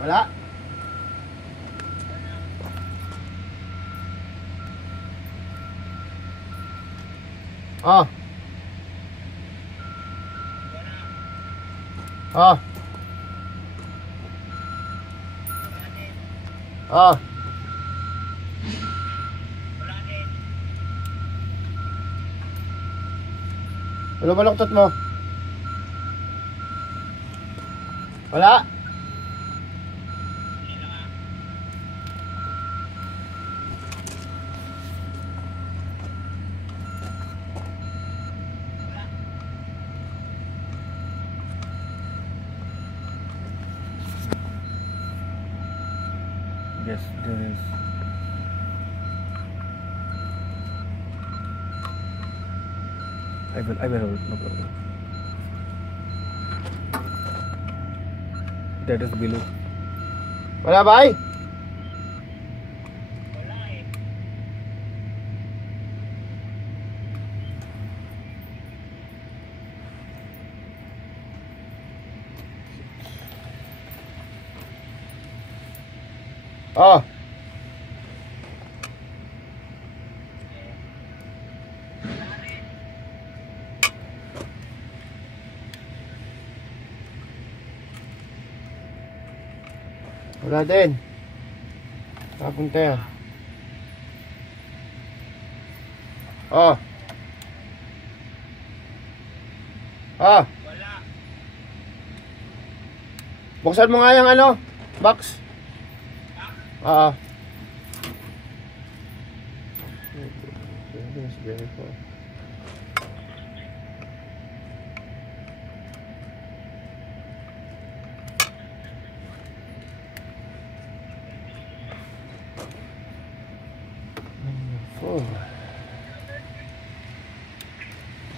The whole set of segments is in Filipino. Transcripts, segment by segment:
Wala. Oh. Oh. Oh. Ano baluktot mo? Wala. Yes, there is. I will hold, no problem. That is below. Wala ba ay? Oh. Wala din. Papunta yan. Oh. Oh. Wala. Buksan mo nga yung ano, box. Oo. Oh.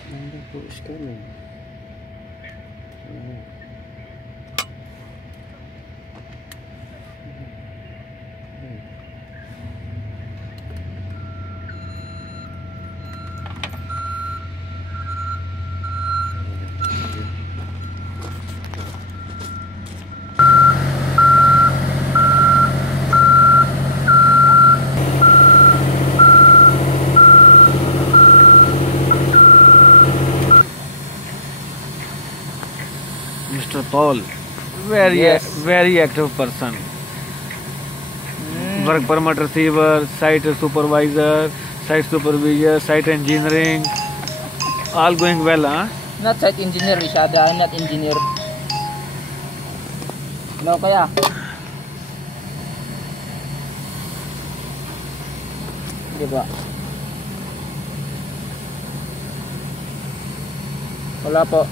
Number 4 is coming. Mr. Paul, very active person. Work permit receiver, site supervisor, site supervisor, site engineering, all going well, huh? Not site engineer, Rishada. I'm not engineer. Ano kaya? Diba? Wala po.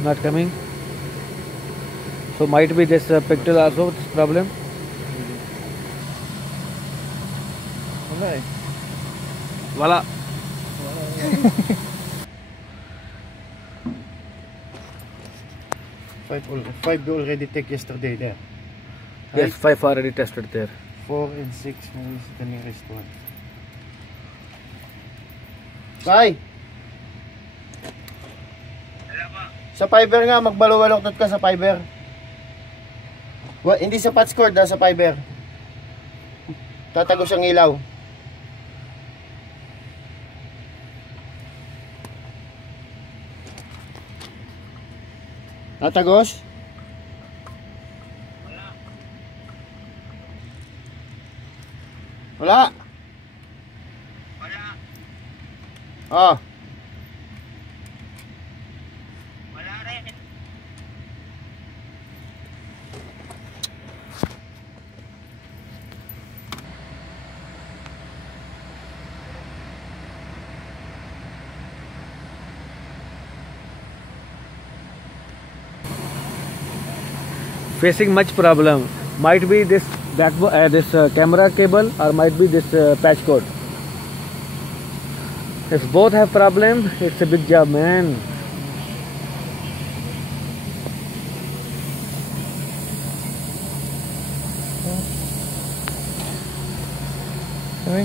Not coming. So might be this picture also this problem. Voila. Five we already take yesterday there. Yes, 5 already tested there. 4 and 6 is the nearest one. Bye! Sa fiber nga, magbalawaloktot ka sa fiber. Hindi sa patch cord, sa fiber. Tatagos ang ilaw. Tatagos? Wala. Wala. Oh. Wala rin. Facing much problem. Might be this camera cable or might be this patch cord. If both have problem, it's a big job, man. Okay.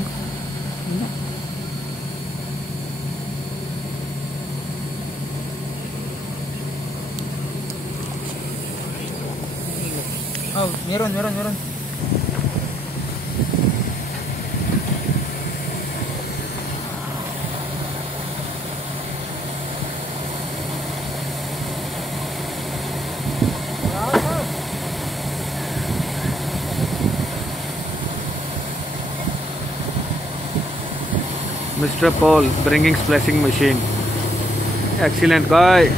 Meron. Mr. Paul bringing splashing machine. Excellent guy.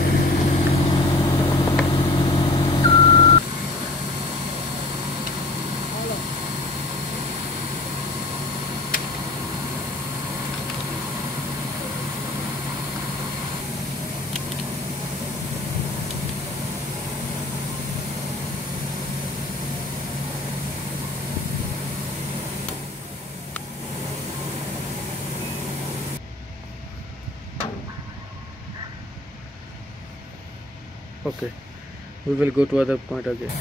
Okay, we will go to other point again.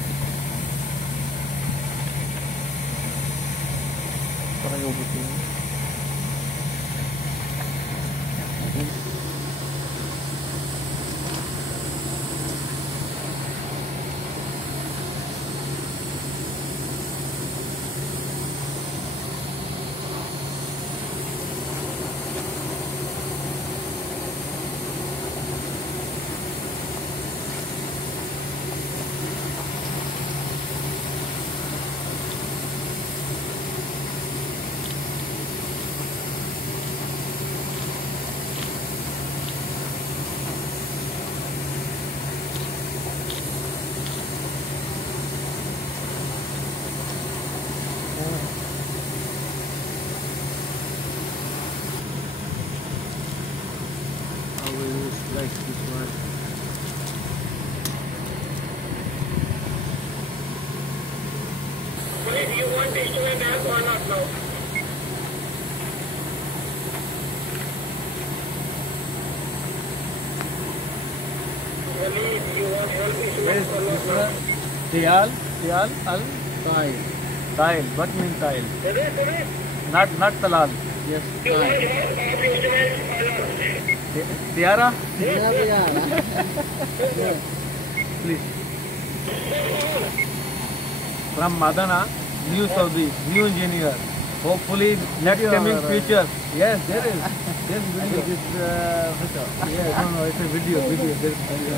I will like this one. Do you want this to end up or not now? Really, do you want help this to end or not now? Tial, al, tile. Tile. What means tile? Correct. Not talal. Yes. Do you want help this to end or not? Tiara, please. From Madana, new Saudi, new engineer. Hopefully, next coming future. Yes, there is. Yes, video. This yes, no, it's a video. There is video.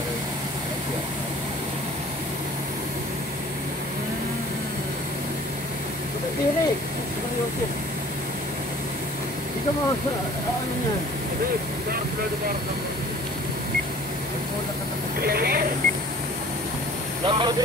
Number 3.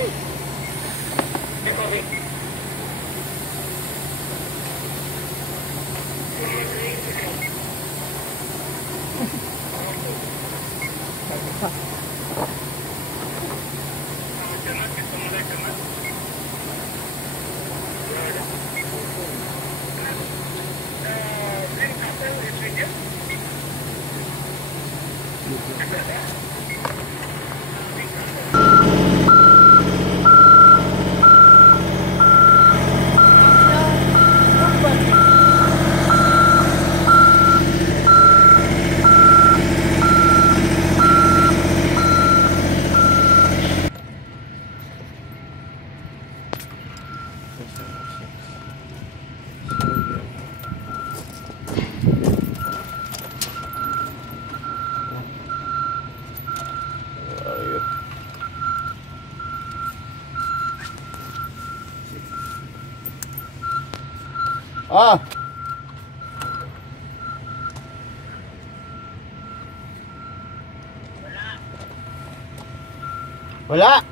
Ah. Wala.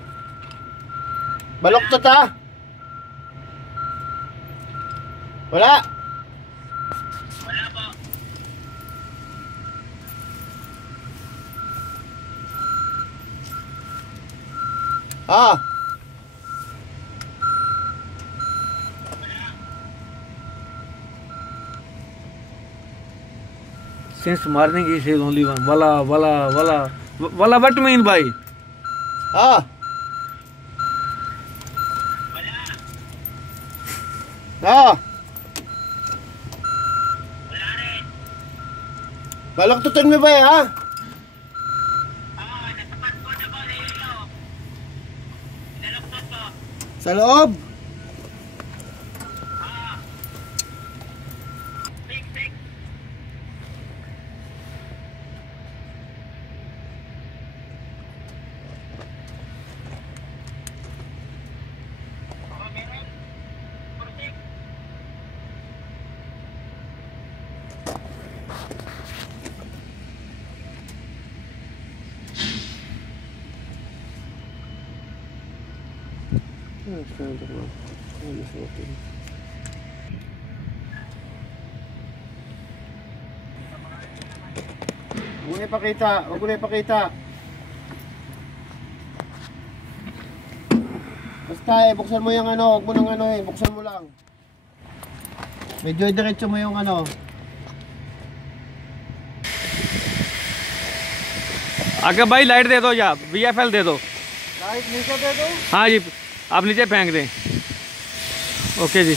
Baloktot ha. Wala. Wala po. Ah. Since morning he says only one. Wala. Wala what mean by? Ah. Ah. Wala rin. Baloktotin mo ba ha? Oo, natapat ko na po. Pinaloktot ko. Sa loob. Huwag mo na ipakita, huwag mo na ipakita. Basta buksan mo yung ano, huwag mo nang ano buksan mo lang. Medyo diretso mo yung ano. आगे भाई लाइट दे दो या VFL दे दो। Kahit नीचे दे दो. हाँ जी, आप नीचे फेंक दें। ओके जी।